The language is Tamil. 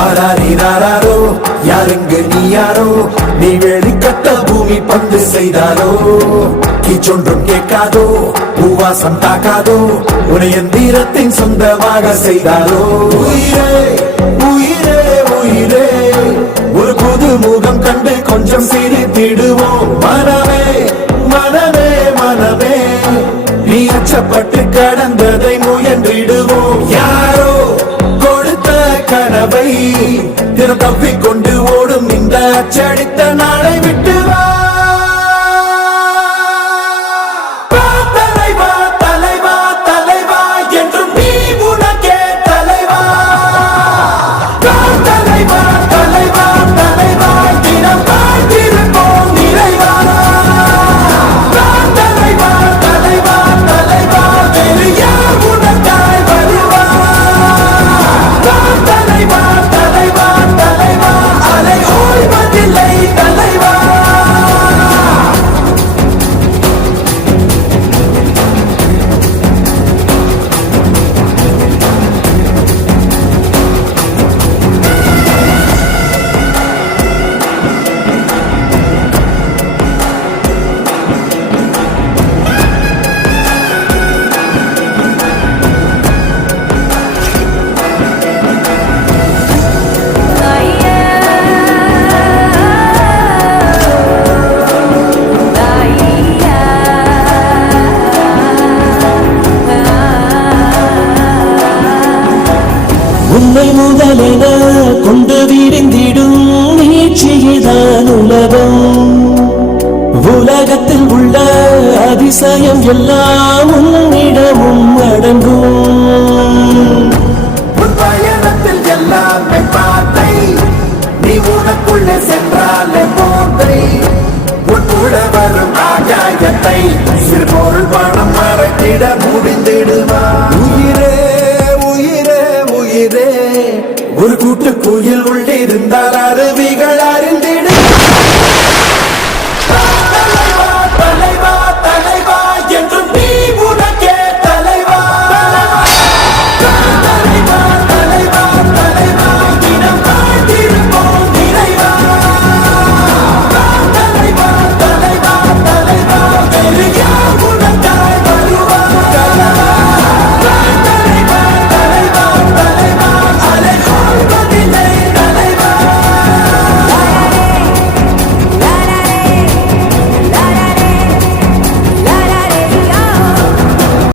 ஆராரோ யாருங்க நீ யாரோ நீ வெளிக்கட்ட பூமி பந்து செய்தாரோ கீச்சொன்றும் கேட்காதோ பூவாசம் தாக்காதோ உன்னை எந்திரத்தின் சொந்தமாக செய்தாரோ உயிரே உயிரே உயிரே ஒரு புது முகம் கண்டு கொஞ்சம் சிரித்திடுவோம் மனமே மனமே மனமே நீ அச்சப்பட்டு கடந்ததை முயன்றிடுவோம் யாரோ கொடுத்த கனவை தினம் தப்பிக்கொண்டு ஓடும் இந்த அச்சடித்த நாளை விட்டு வா தலைவா தலைவா தலைவா என்றும் நீ உனக்கே தலைவா தலைவா தலைவா தலைவா தினம் காத்திருப்போம் நிறைவா தலைவா தலைவா தலைவா வேறு யார் உனக்காய் வருவா தலைவா தலைவா தலைவா அலை ஓய்வதில்லை தலைவா உன்னை முதலென கொண்டு விரிந்திடும் நீட்சியேதான் உலகம் உலகத்தில் உள்ள அதிசயம் எல்லாம் உன்னிடமும் அடங்கும் உன் பயணத்தில் எல்லாமே பாதை நீ உனக்குள்ளே சென்றாலே போதை உன் கூட வரும் ஆகாயத்தை சிறு பொருள் பணம் மறைத்திட முடிந்திடுவா உயிரே உயிரே உயிரே ஒரு கூட்டு குயில் உள்ளிருந்த